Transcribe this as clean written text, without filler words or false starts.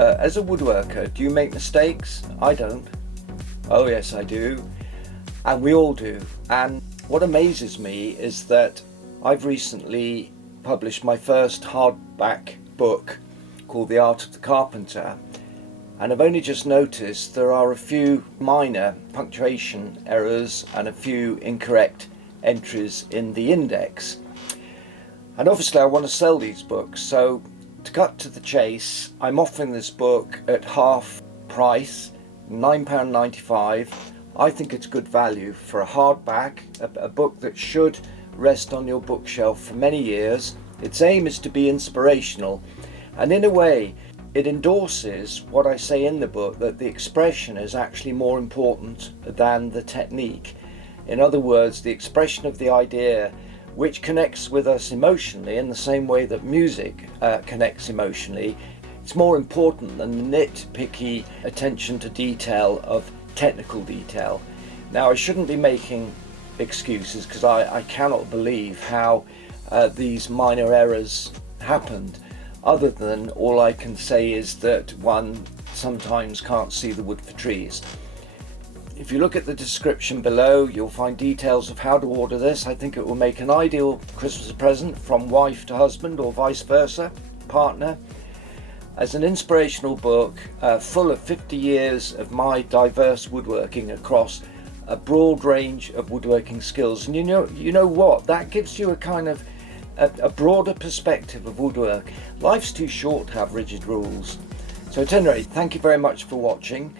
As a woodworker, do you make mistakes? I don't. Oh yes, I do. And we all do. And what amazes me is that I've recently published my first hardback book called The Art of the Carpenter. And I've only just noticed there are a few minor punctuation errors and a few incorrect entries in the index. And obviously I want to sell these books, so to cut to the chase, I'm offering this book at half price, £9.95. I think it's good value for a hardback, a book that should rest on your bookshelf for many years. Its aim is to be inspirational, and in a way it endorses what I say in the book, that the expression is actually more important than the technique. In other words, the expression of the idea, which connects with us emotionally in the same way that music connects emotionally. It's more important than the nitpicky attention to detail of technical detail. Now, I shouldn't be making excuses because I cannot believe how these minor errors happened, other than all I can say is that one sometimes can't see the wood for trees. If you look at the description below, you'll find details of how to order this. I think it will make an ideal Christmas present from wife to husband, or vice versa, partner, as an inspirational book full of 50 years of my diverse woodworking across a broad range of woodworking skills. And you know what? That gives you a kind of a broader perspective of woodwork. Life's too short to have rigid rules. So at any rate, thank you very much for watching.